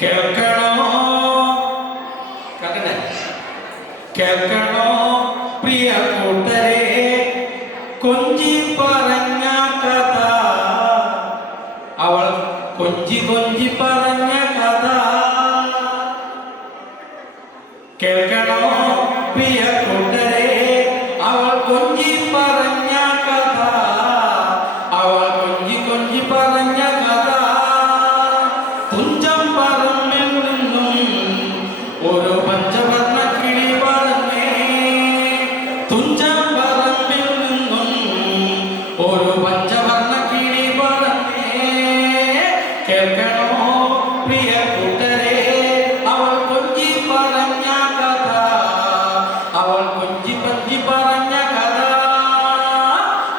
കേൾക്കണോ കേൾക്കണ്ടേ? കേൾക്കണോ പ്രിയ കൂട്ടരെ, കൊഞ്ചി പറഞ്ഞ കഥ, അവൾ കൊഞ്ചി കൊഞ്ചി പറഞ്ഞ കഥ. കേൾക്കണോ പ്രിയ കൂട്ടരെ, അവൾ കൊഞ്ചി പറഞ്ഞ കഥ, അവൾ കൊഞ്ചി കൊഞ്ചി പറഞ്ഞ കഥ. തുഞ്ചം പറമ്പിൽ നിന്നും ഒരു പഞ്ചവർണ്ണ കിളി പറഞ്ഞേ, തുഞ്ചം പറമ്പിൽ നിന്നും ഒരു പഞ്ചവർണ്ണ കിളി പറഞ്ഞേ. കേൾക്കണോ പ്രിയ കൂട്ടരെ, അവൾ കൊഞ്ചി പറഞ്ഞ കഥ, അവൾ കൊഞ്ചി കൊഞ്ചി പറഞ്ഞ കഥ.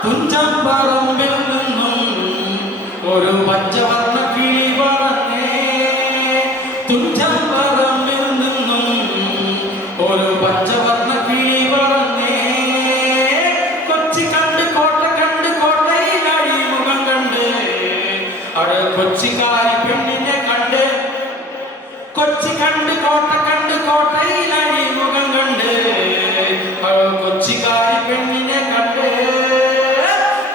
തുഞ്ചം പറമ്പിൽ നിന്നും ഒരു പഞ്ചവർണ്ണ കിളി പറഞ്ഞേ, തുഞ്ചം പറമ്പിൽ നിന്നും ഒരു പഞ്ചവർണ്ണ കിളി പറഞ്ഞേ. കൊച്ചി കണ്ട് കോട്ട കണ്ട് കോട്ടയിൽ അടിമുഖം കണ്ട്, അവിടെ കൊച്ചിക്കാരി പെണ്ണിനെ കണ്ട്. കൊച്ചി കണ്ട് കോട്ട കണ്ട് കോട്ടയിൽ അടിമുഖം കണ്ട്, കൊച്ചിക്കാരി പെണ്ണിനെ കണ്ട്.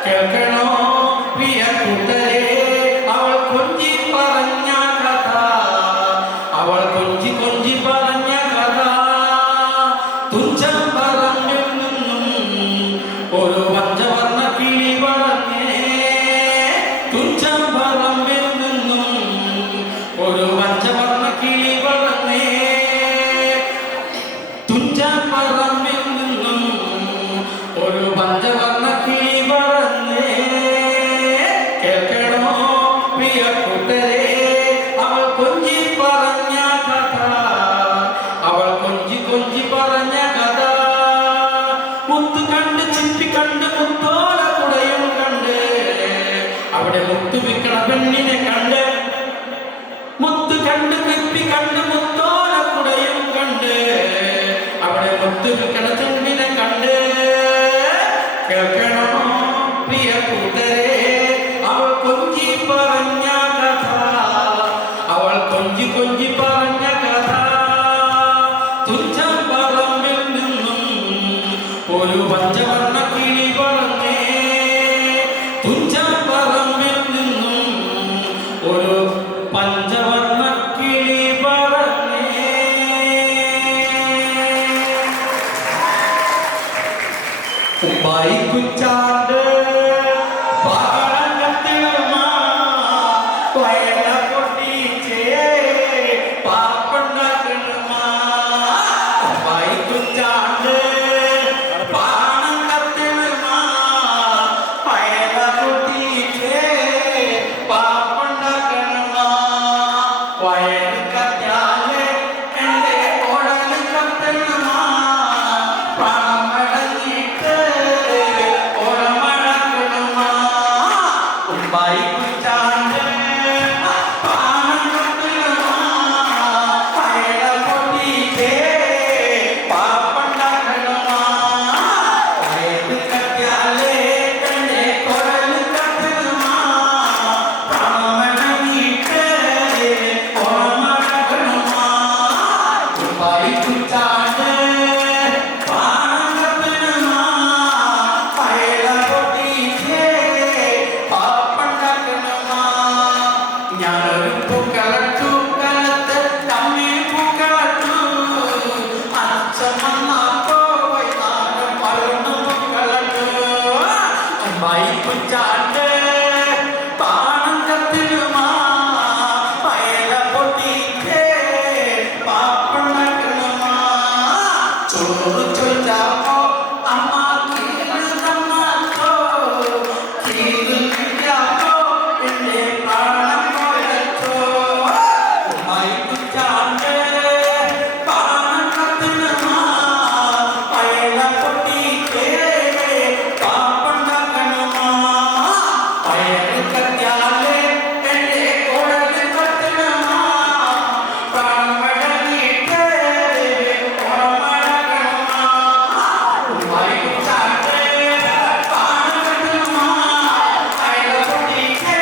കേൾക്കണോ പ്രിയ കൂട്ടരെ, അവൾ കൊഞ്ചി പറഞ്ഞ കഥ, അവൾ കൊഞ്ചി കൊഞ്ചി പറഞ്ഞ കഥ. തുഞ്ചം പറമ്പിൽ നിന്നും ഒരു പഞ്ചവർണ്ണ കിളി പറഞ്ഞേ, തുഞ്ചം പറമ്പിൽ നിന്നും ഒരു പഞ്ചവർണ്ണ കിളി പറഞ്ഞേ, തുഞ്ചം പറമ്പിൽ നിന്നും ഒരു പഞ്ചവർണ്ണ കിളി പറഞ്ഞേ. കേൾക്കണോ പ്രിയ കൂട്ടരെ, അവൾ കൊഞ്ചി പറഞ്ഞ കഥ, അവൾ കൊഞ്ചി കൊഞ്ചി പറഞ്ഞ കഥ. മുത്ത് കണ്ട് ചിപ്പി കണ്ട് മുത്തോല കുടയും കണ്ട്, അവിടെ മുത്തു വിൽക്കണ പെണ്ണിനെ കണ്ട്. മുത്ത് കണ്ട് ചിപ്പി കണ്ട് മുത്തോല കുടയും കണ്ട്, അവിടെ മുത്തു വിൽക്കണ പെണ്ണിനെ കണ്ട്. കേൾക്കണോ പ്രിയ കൂട്ടരെ, അവൾ കൊഞ്ചി പറഞ്ഞ കഥ, അവൾ കൊഞ്ചി കൊഞ്ചി പറഞ്ഞ കഥ. തുഞ്ചം പറമ്പിൽ നിന്നും ഒരു പഞ്ചവർണ്ണ കിളി പറഞ്ഞേ, തുഞ്ചം പറമ്പിൽ നിന്നും ഒരു പഞ്ചവർണ്ണ കിളി പറഞ്ഞേ. കുച്ചാണ്ട് പാടത്തിലുമാ വയല പൊട്ടിച്ചേ പാപ്പുണ്ടാക്കണമാ. കുച്ചാണ്ട് പാടത്തിലുമാ വയല പൊട്ടിച്ചേ പാപ്പുണ്ടാക്കണമാ. വയൽ കത്താല് എന്റെ കുടൽ കത്തണമാ, പണമടഞ്ഞിട്ട് ഓരമഴക്കണമാ. കുച്ചാണ്ട് പാണം കത്തണമാ, വയല പൊട്ടിച്ചേ പാപ്പുണ്ടാക്കണമാ. വയൽ കത്താല് എന്റെ കുടൽ കത്തണമാ, പണമടഞ്ഞിട്ട് ഓരമഴക്കണമാ. കുച്ചാണ്ട് പാണം കത്തണമാ, വയല പൊട്ടിച്ചേ പാപ്പുണ്ടാക്കണമാ. ഞാനൊരു പൂക്കളട്ടു കാലത്ത് തമ്മിൽ പൂക്കളട്ടു, അച്ഛൻ വന്നപ്പോ വൈകുന്നേരം പലർന്നു പൂക്കളട്ടു. കുച്ചാണ്ട് പാണം കത്തണമാ, വയല പൊട്ടിച്ചേ പാപ്പുണ്ടാക്കണമാ. ചോറ് ചോദിച്ചപ്പോ അമ്മ കീറ് തന്നപ്പോ, കീറ് കിട്ടിയപ്പോ എന്റെ പ്രാണം പോയച്ചോ. കുച്ചാണ്ട് പാണം കത്തണമാ, വയല പൊട്ടിച്ചേ പാപ്പുണ്ടാക്കണമാ. വയൽ കത്തിയാല് എന്റെ കുടൽ കത്തണമാ, പ്രാണമടങ്ങിയിട്ട് ഓരമഴക്കണമാ. കുച്ചാണ്ട് പാണം കത്തണമാ, വയല പൊട്ടിച്ചേ